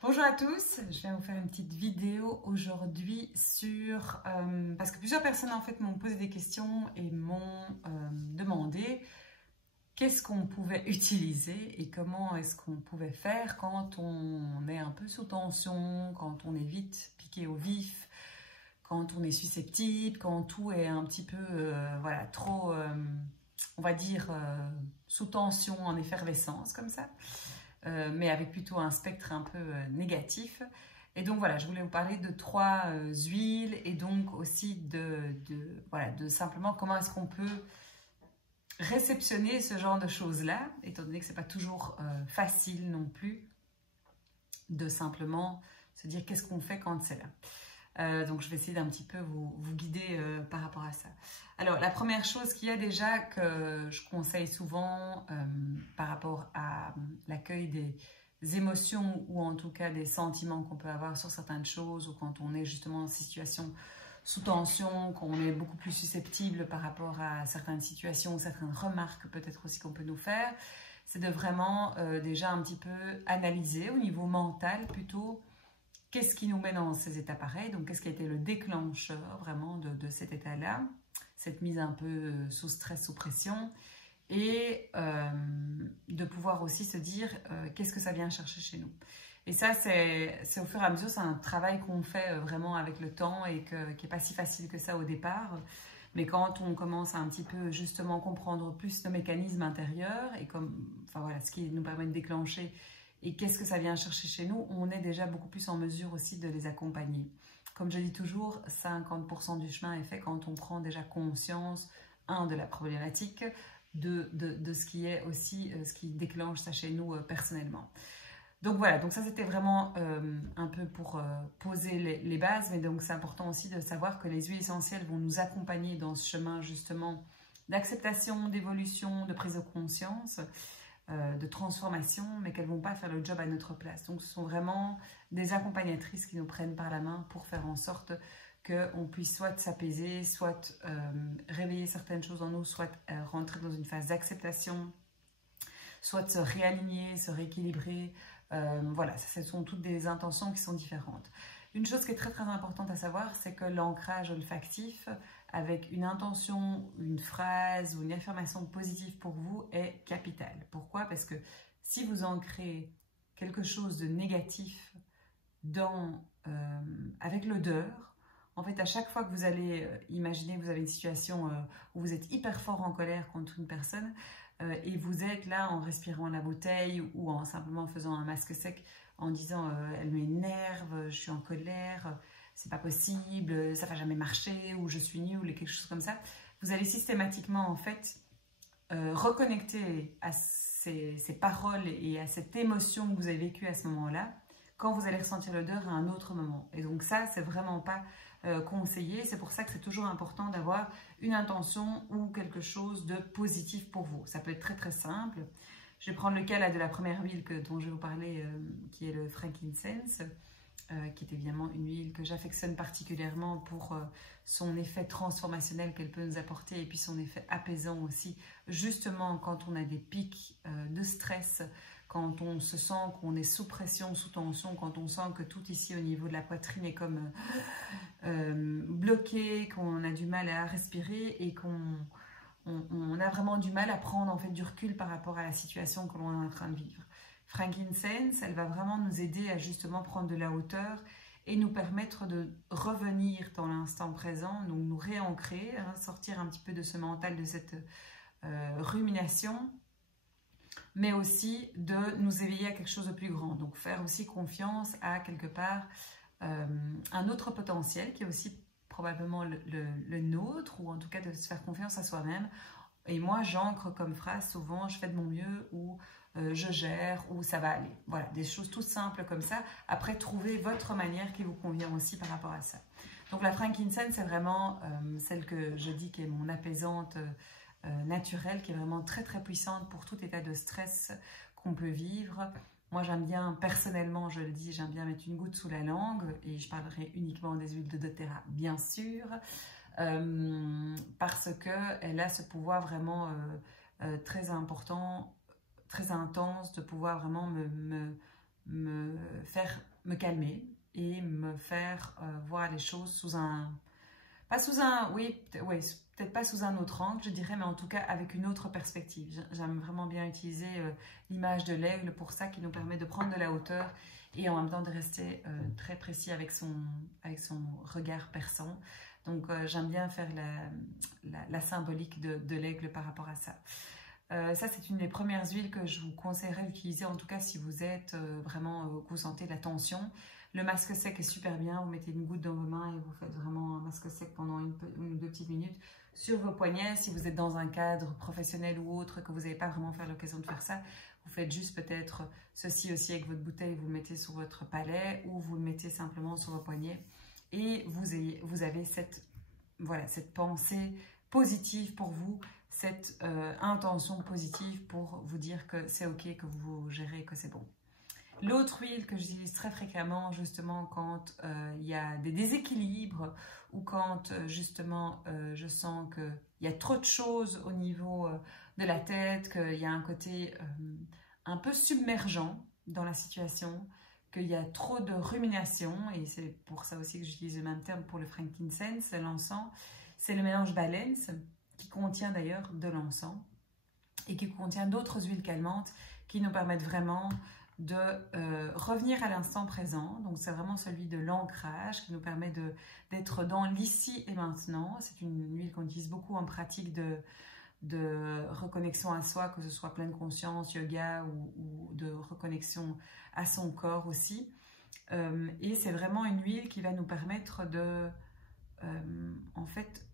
Bonjour à tous, je viens vous faire une petite vidéo aujourd'hui sur... parce que plusieurs personnes en fait m'ont posé des questions et m'ont demandé qu'est-ce qu'on pouvait utiliser et comment est-ce qu'on pouvait faire quand on est un peu sous tension, quand on est vite piqué au vif, quand on est susceptible, quand tout est un petit peu voilà, trop, on va dire, sous tension, en effervescence comme ça. Mais avec plutôt un spectre un peu négatif. Et donc voilà, je voulais vous parler de trois huiles et donc aussi voilà, de simplement comment est-ce qu'on peut réceptionner ce genre de choses-là, étant donné que ce n'est pas toujours facile non plus de simplement se dire qu'est-ce qu'on fait quand c'est là. Donc je vais essayer d'un petit peu vous guider par rapport à ça. Alors la première chose qu'il y a déjà que je conseille souvent par rapport à l'accueil des émotions ou en tout cas des sentiments qu'on peut avoir sur certaines choses ou quand on est justement en situation sous tension, qu'on est beaucoup plus susceptible par rapport à certaines situations ou certaines remarques peut-être aussi qu'on peut nous faire, c'est de vraiment déjà un petit peu analyser au niveau mental plutôt. Qu'est-ce qui nous met dans ces états pareils? Donc, qu'est-ce qui a été le déclencheur vraiment de cet état-là? Cette mise un peu sous stress, sous pression. Et de pouvoir aussi se dire qu'est-ce que ça vient chercher chez nous. Et ça, c'est au fur et à mesure, c'est un travail qu'on fait vraiment avec le temps et qui n'est pas si facile que ça au départ. Mais quand on commence à un petit peu justement comprendre plus nos mécanismes intérieurs et enfin voilà, ce qui nous permet de déclencher et qu'est-ce que ça vient chercher chez nous, on est déjà beaucoup plus en mesure aussi de les accompagner. Comme je dis toujours, 50% du chemin est fait quand on prend déjà conscience, de la problématique, de ce qui est aussi ce qui déclenche ça chez nous personnellement. Donc voilà, donc ça c'était vraiment un peu pour poser les bases, mais donc c'est important aussi de savoir que les huiles essentielles vont nous accompagner dans ce chemin justement d'acceptation, d'évolution, de prise de conscience, de transformation, mais qu'elles ne vont pas faire le job à notre place. Donc ce sont vraiment des accompagnatrices qui nous prennent par la main pour faire en sorte qu'on puisse soit s'apaiser, soit réveiller certaines choses en nous, soit rentrer dans une phase d'acceptation, soit se réaligner, se rééquilibrer. Voilà, ce sont toutes des intentions qui sont différentes. Une chose qui est très très importante à savoir, c'est que l'ancrage olfactif avec une intention, une phrase ou une affirmation positive pour vous est capital. Pourquoi? Parce que si vous ancrez quelque chose de négatif avec l'odeur, en fait, à chaque fois que vous allez imaginer que vous avez une situation où vous êtes hyper fort en colère contre une personne et vous êtes là en respirant la bouteille ou en simplement faisant un masque sec en disant elle m'énerve, je suis en colère, c'est pas possible, ça va jamais marcher ou je suis nulle ou quelque chose comme ça, vous allez systématiquement en fait reconnecter à ces paroles et à cette émotion que vous avez vécue à ce moment-là quand vous allez ressentir l'odeur à un autre moment. Et donc ça, c'est vraiment pas conseillé. C'est pour ça que c'est toujours important d'avoir une intention ou quelque chose de positif pour vous. Ça peut être très très simple. Je vais prendre le cas là, de la première huile dont je vais vous parler, qui est le frankincense, qui est évidemment une huile que j'affectionne particulièrement pour son effet transformationnel qu'elle peut nous apporter et puis son effet apaisant aussi, justement quand on a des pics de stress, quand on se sent qu'on est sous pression, sous tension, quand on sent que tout ici au niveau de la poitrine est comme bloqué, qu'on a du mal à respirer et qu'on a vraiment du mal à prendre en fait du recul par rapport à la situation que l'on est en train de vivre. Frankincense, elle va vraiment nous aider à justement prendre de la hauteur et nous permettre de revenir dans l'instant présent, donc nous réancrer, sortir un petit peu de ce mental, de cette rumination, mais aussi de nous éveiller à quelque chose de plus grand. Donc faire aussi confiance à quelque part un autre potentiel qui est aussi probablement le nôtre, ou en tout cas de se faire confiance à soi-même. Et moi j'ancre comme phrase souvent je fais de mon mieux ou je gère ou ça va aller. Voilà, des choses toutes simples comme ça. Après, trouvez votre manière qui vous convient aussi par rapport à ça. Donc la frankincense, c'est vraiment celle que je dis qui est mon apaisante naturelle, qui est vraiment très très puissante pour tout état de stress qu'on peut vivre. Moi j'aime bien, personnellement je le dis, j'aime bien mettre une goutte sous la langue et je parlerai uniquement des huiles de doTERRA bien sûr, parce qu'elle a ce pouvoir vraiment très important, très intense, de pouvoir vraiment me me calmer et me faire voir les choses sous un... Pas sous un... Oui, peut-être pas sous un autre angle, je dirais, mais en tout cas avec une autre perspective. J'aime vraiment bien utiliser l'image de l'aigle pour ça, qui nous permet de prendre de la hauteur et en même temps de rester très précis avec son regard perçant. Donc j'aime bien faire la symbolique de l'aigle par rapport à ça. Ça, c'est une des premières huiles que je vous conseillerais d'utiliser, en tout cas si vous êtes vraiment, que vous sentez de la tension. Le masque sec est super bien, vous mettez une goutte dans vos mains et vous faites vraiment un masque sec pendant une ou deux petites minutes sur vos poignets. Si vous êtes dans un cadre professionnel ou autre, que vous n'avez pas vraiment fait l'occasion de faire ça, vous faites juste peut-être ceci aussi avec votre bouteille, vous le mettez sur votre palais ou vous le mettez simplement sur vos poignets. Et vous avez cette pensée positive pour vous, cette intention positive pour vous dire que c'est ok, que vous gérez, que c'est bon. L'autre huile que j'utilise très fréquemment, justement, quand il y a des déséquilibres ou quand, justement, je sens qu'il y a trop de choses au niveau de la tête, qu'il y a un côté un peu submergent dans la situation, qu'il y a trop de rumination, et c'est pour ça aussi que j'utilise le même terme pour le frankincense, l'encens. C'est le mélange Balance, qui contient d'ailleurs de l'encens et qui contient d'autres huiles calmantes qui nous permettent vraiment de revenir à l'instant présent. Donc c'est vraiment celui de l'ancrage qui nous permet d'être dans l'ici et maintenant. C'est une huile qu'on utilise beaucoup en pratique de reconnexion à soi, que ce soit pleine conscience, yoga ou de reconnexion à son corps aussi. Et c'est vraiment une huile qui va nous permettre de, en fait,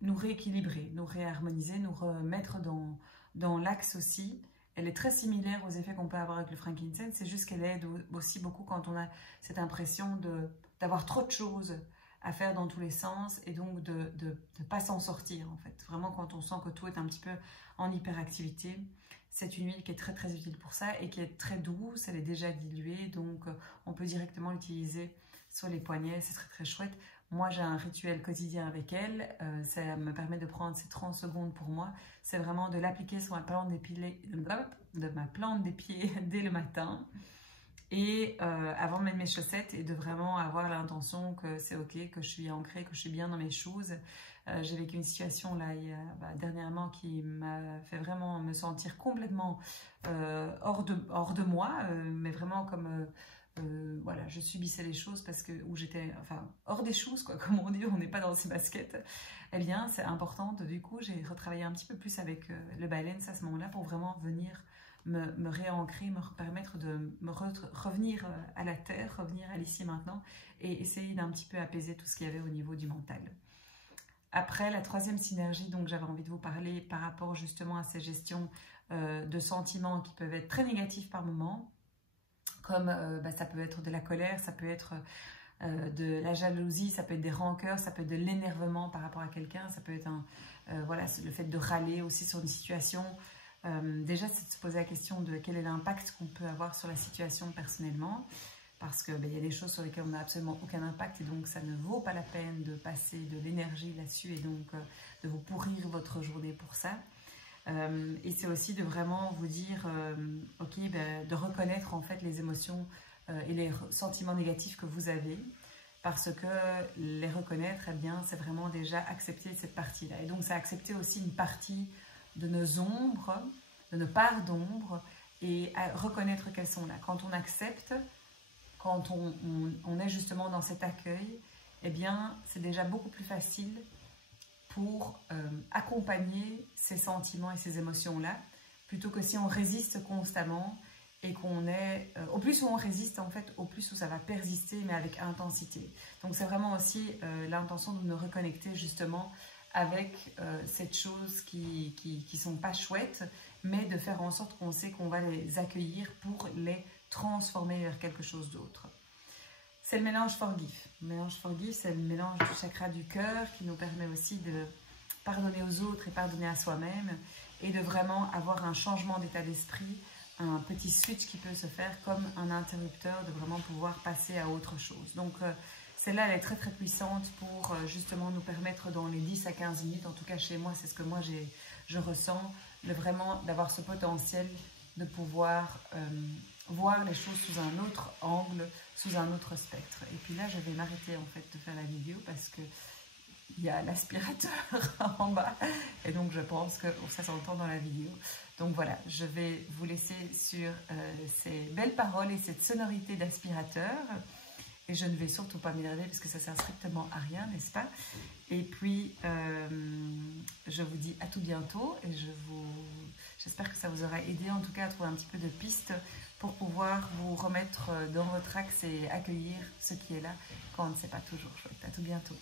nous rééquilibrer, nous réharmoniser, nous remettre dans l'axe aussi. Elle est très similaire aux effets qu'on peut avoir avec le frankincense, c'est juste qu'elle aide aussi beaucoup quand on a cette impression d'avoir trop de choses à faire dans tous les sens et donc de ne pas s'en sortir en fait. Vraiment quand on sent que tout est un petit peu en hyperactivité, c'est une huile qui est très très utile pour ça et qui est très douce, elle est déjà diluée, donc on peut directement l'utiliser sur les poignets, c'est très très chouette. Moi, j'ai un rituel quotidien avec elle. Ça me permet de prendre ces 30 secondes pour moi. C'est vraiment de l'appliquer sur ma plante des pieds dès le matin. Et avant de mettre mes chaussettes et de vraiment avoir l'intention que c'est ok, que je suis ancrée, que je suis bien dans mes choses. J'ai vécu une situation là dernièrement qui m'a fait vraiment me sentir complètement hors de moi, mais vraiment comme... voilà, je subissais les choses parce que où j'étais hors des choses, quoi, comme on dit, on n'est pas dans ses baskets. Eh bien, c'est important. Du coup, j'ai retravaillé un petit peu plus avec le Balance à ce moment-là pour vraiment venir me réancrer, me permettre de revenir à la terre, revenir à l'ici maintenant et essayer d'un petit peu apaiser tout ce qu'il y avait au niveau du mental. Après, la troisième synergie, donc j'avais envie de vous parler par rapport justement à ces gestions de sentiments qui peuvent être très négatifs par moment. Comme ça peut être de la colère, ça peut être de la jalousie, ça peut être des rancœurs, ça peut être de l'énervement par rapport à quelqu'un, ça peut être le fait de râler aussi sur une situation. Déjà, c'est de se poser la question de quel est l'impact qu'on peut avoir sur la situation personnellement, parce qu'il y a des choses sur lesquelles on n'a absolument aucun impact et donc ça ne vaut pas la peine de passer de l'énergie là-dessus et donc de vous pourrir votre journée pour ça. Et c'est aussi de vraiment vous dire, de reconnaître en fait les émotions et les sentiments négatifs que vous avez, parce que les reconnaître, eh bien, c'est vraiment déjà accepter cette partie-là. Et donc, c'est accepter aussi une partie de nos ombres, de nos parts d'ombre, et reconnaître qu'elles sont là. Quand on accepte, quand on est justement dans cet accueil, eh bien, c'est déjà beaucoup plus facile pour accompagner ces sentiments et ces émotions-là, plutôt que si on résiste constamment et qu'on est... au plus où on résiste, en fait, au plus où ça va persister, mais avec intensité. Donc, c'est vraiment aussi l'intention de nous reconnecter justement avec cette chose qui sont pas chouettes, mais de faire en sorte qu'on sait qu'on va les accueillir pour les transformer vers quelque chose d'autre. C'est le mélange Forgive. Le mélange Forgive, c'est le mélange du chakra du cœur qui nous permet aussi de pardonner aux autres et pardonner à soi-même et de vraiment avoir un changement d'état d'esprit, un petit switch qui peut se faire comme un interrupteur, de vraiment pouvoir passer à autre chose. Donc, celle-là, elle est très très puissante pour justement nous permettre dans les 10 à 15 minutes, en tout cas chez moi, c'est ce que moi je ressens, vraiment d'avoir ce potentiel de pouvoir voir les choses sous un autre angle, sous un autre spectre. Et puis là, je vais m'arrêter en fait de faire la vidéo parce que il y a l'aspirateur en bas et donc je pense que ça s'entend dans la vidéo. Donc voilà, je vais vous laisser sur ces belles paroles et cette sonorité d'aspirateur. Et je ne vais surtout pas m'énerver parce que ça sert strictement à rien, n'est-ce pas? Et puis, je vous dis à tout bientôt et j'espère que ça vous aura aidé en tout cas à trouver un petit peu de pistes pour pouvoir vous remettre dans votre axe et accueillir ce qui est là quand on ne sait pas toujours chouette. À tout bientôt.